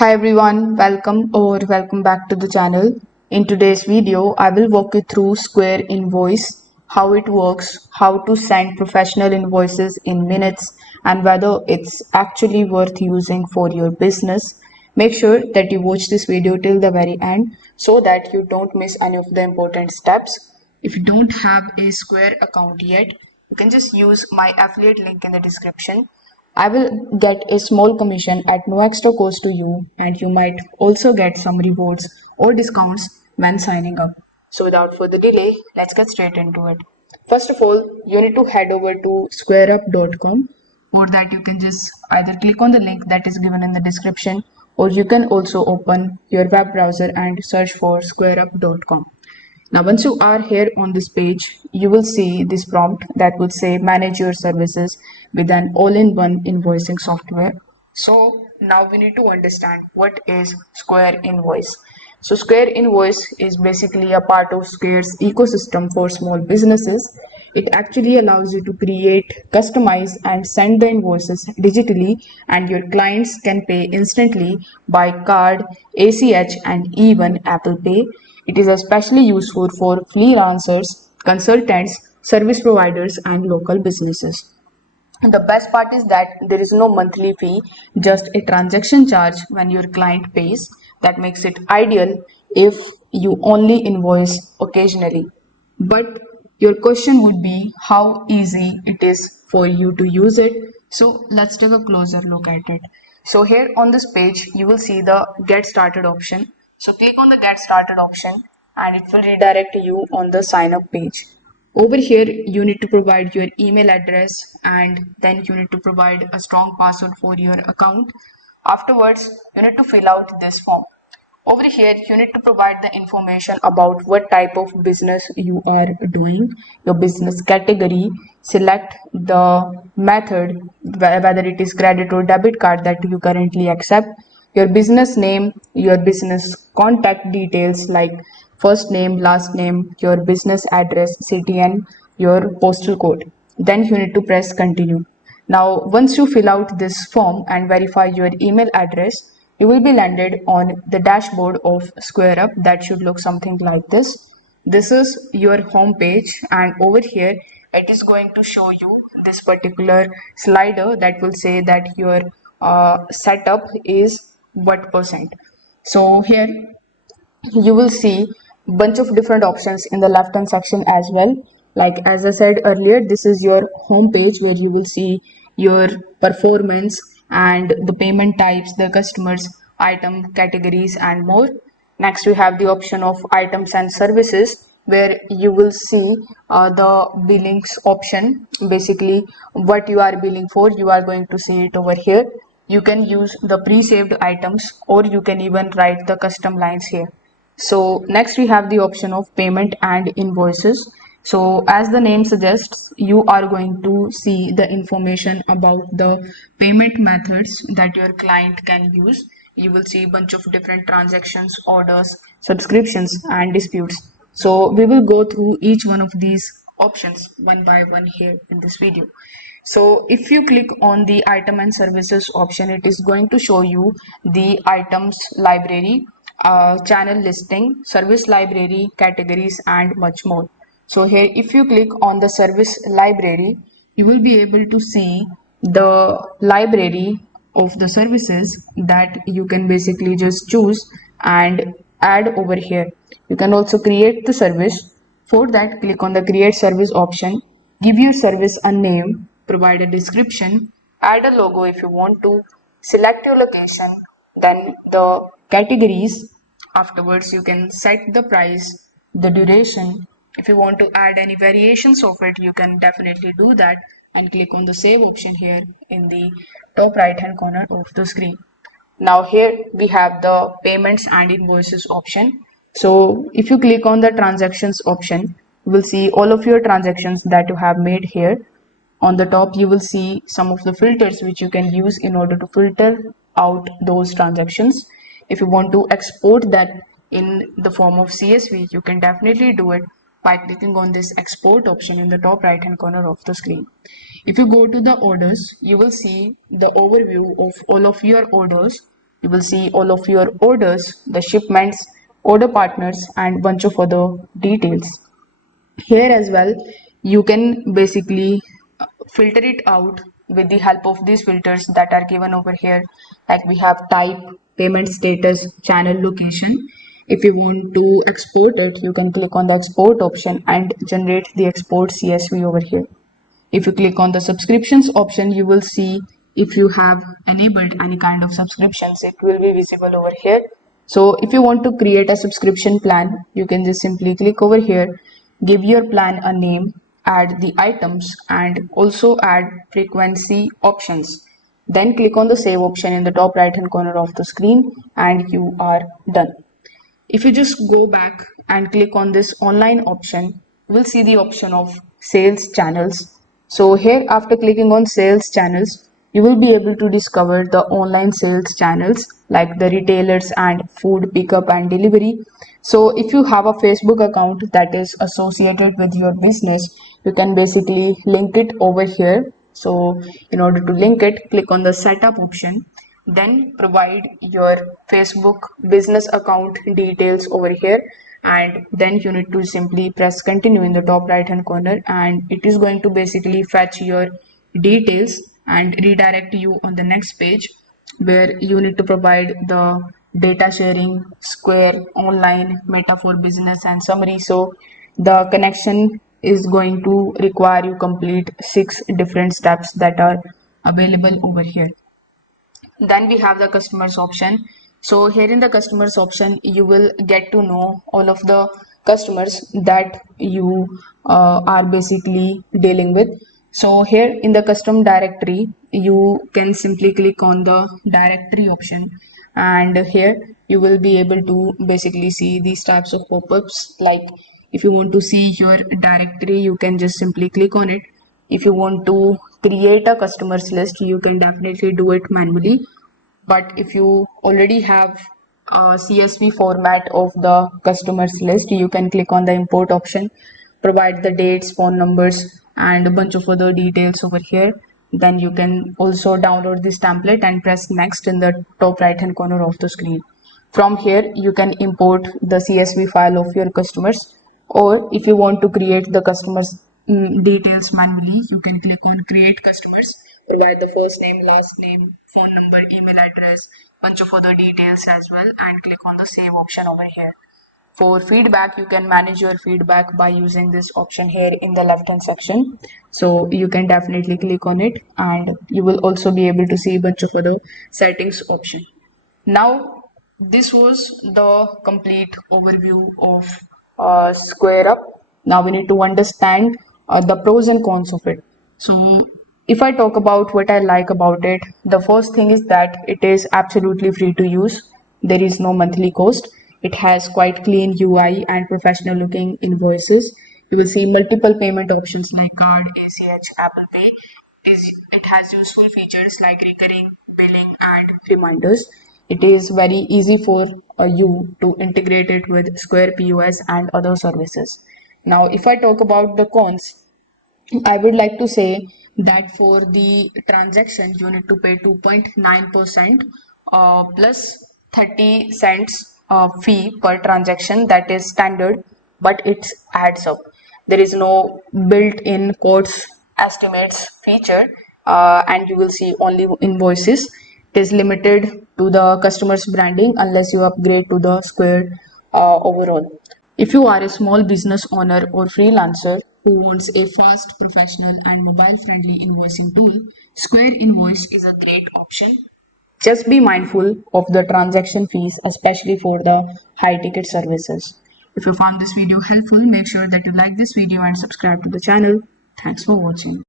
Hi everyone, welcome back to the channel. In today's video, I will walk you through Square Invoice, how it works, how to send professional invoices in minutes, and whether it's actually worth using for your business. Make sure that you watch this video till the very end so that you don't miss any of the important steps. If you don't have a Square account yet, you can just use my affiliate link in the description. I will get a small commission at no extra cost to you, and you might also get some rewards or discounts when signing up. So, without further delay, let's get straight into it. First of all, you need to head over to squareup.com. For that, you can just either click on the link that is given in the description, or you can also open your web browser and search for squareup.com. Now, once you are here on this page, you will see this prompt that would say manage your services with an all-in-one invoicing software. So now we need to understand what is Square Invoice. So Square Invoice is basically a part of Square's ecosystem for small businesses. It actually allows you to create, customize, and send the invoices digitally, and your clients can pay instantly by card, ACH, and even Apple Pay. It is especially useful for freelancers, consultants, service providers, and local businesses. And the best part is that there is no monthly fee, just a transaction charge when your client pays. That makes it ideal if you only invoice occasionally. But your question would be how easy it is for you to use it. So let's take a closer look at it. So here on this page, you will see the get started option. So click on the get started option and it will redirect you on the sign up page. Over here, you need to provide your email address and then you need to provide a strong password for your account. Afterwards, you need to fill out this form. Over here, you need to provide the information about what type of business you are doing, your business category, select the method, whether it is credit or debit card that you currently accept, your business name, your business contact details like first name, last name, your business address, city, and your postal code. Then you need to press continue. Now, once you fill out this form and verify your email address, you will be landed on the dashboard of SquareUp that should look something like this. This is your home page, and over here it is going to show you this particular slider that will say that your setup is what percent. So here you will see bunch of different options in the left hand section as well. Like as I said earlier, this is your home page where you will see your performance and the payment types, the customers, item categories, and more. Next we have the option of items and services where you will see the billings option. Basically what you are billing for, you are going to see it over here. You can use the pre-saved items or you can even write the custom lines here. So next we have the option of payment and invoices. So as the name suggests, you are going to see the information about the payment methods that your client can use. You will see a bunch of different transactions, orders, subscriptions, and disputes. So we will go through each one of these options one by one here in this video. So if you click on the item and services option, it is going to show you the items library, channel listing, service library, categories, and much more. So here, if you click on the service library, you will be able to see the library of the services that you can basically just choose and add over here. You can also create the service. For that, click on the create service option, give your service a name, provide a description, add a logo if you want to, select your location, then the categories. Afterwards, you can set the price, the duration. If you want to add any variations of it, you can definitely do that and click on the save option here in the top right hand corner of the screen. Now here we have the payments and invoices option. So if you click on the transactions option, you will see all of your transactions that you have made here. On the top, you will see some of the filters which you can use in order to filter out those transactions. If you want to export that in the form of CSV, you can definitely do it by clicking on this export option in the top right hand corner of the screen. If you go to the orders, you will see the overview of all of your orders. You will see all of your orders, the shipments, order partners, and bunch of other details. Here as well, you can basically filter it out with the help of these filters that are given over here. Like we have type, payment status, channel location. If you want to export it, you can click on the export option and generate the export CSV over here. If you click on the subscriptions option, you will see if you have enabled any kind of subscriptions, it will be visible over here. So if you want to create a subscription plan, you can just simply click over here, give your plan a name, add the items, and also add frequency options. Then click on the save option in the top right hand corner of the screen and you are done. If you just go back and click on this online option, we'll see the option of sales channels. So here, after clicking on sales channels, you will be able to discover the online sales channels like the retailers and food pickup and delivery. So if you have a Facebook account that is associated with your business, you can basically link it over here. So in order to link it, click on the setup option, then provide your Facebook business account details over here, and then you need to simply press continue in the top right hand corner, and it is going to basically fetch your details and redirect you on the next page where you need to provide the data sharing, Square, online, metaphor, business, and summary. So the connection is going to require you complete 6 different steps that are available over here. Then we have the customers option. So here in the customers option, you will get to know all of the customers that you are basically dealing with. So here in the custom directory, you can simply click on the directory option, and here you will be able to basically see these types of pop-ups. Like if you want to see your directory, you can just simply click on it. If you want to create a customers list, you can definitely do it manually. But if you already have a CSV format of the customers list, you can click on the import option, provide the dates, phone numbers, and a bunch of other details over here. Then you can also download this template and press next in the top right hand corner of the screen. From here, you can import the CSV file of your customers, or if you want to create the customers details manually, you can click on create customers, provide the first name, last name, phone number, email address, bunch of other details as well, and click on the save option over here. For feedback, you can manage your feedback by using this option here in the left hand section. So you can definitely click on it, and you will also be able to see a bunch of other settings option. Now, this was the complete overview of Square Up. Now we need to understand the pros and cons of it. So, if I talk about what I like about it, the first thing is that it is absolutely free to use. There is no monthly cost. It has quite clean UI and professional looking invoices. You will see multiple payment options like card, ACH, Apple Pay. It has useful features like recurring billing and reminders. It is very easy for you to integrate it with Square POS and other services. Now, if I talk about the cons, I would like to say that for the transaction, you need to pay 2.9% plus 30 cents fee per transaction. That is standard, but it adds up. There is no built-in quotes estimates feature, and you will see only invoices. It is limited to the customer's branding unless you upgrade to the Square overall. If you are a small business owner or freelancer who wants a fast, professional, and mobile friendly invoicing tool, Square Invoice is a great option. Just be mindful of the transaction fees, especially for the high ticket services. If you found this video helpful, make sure that you like this video and subscribe to the channel. Thanks for watching.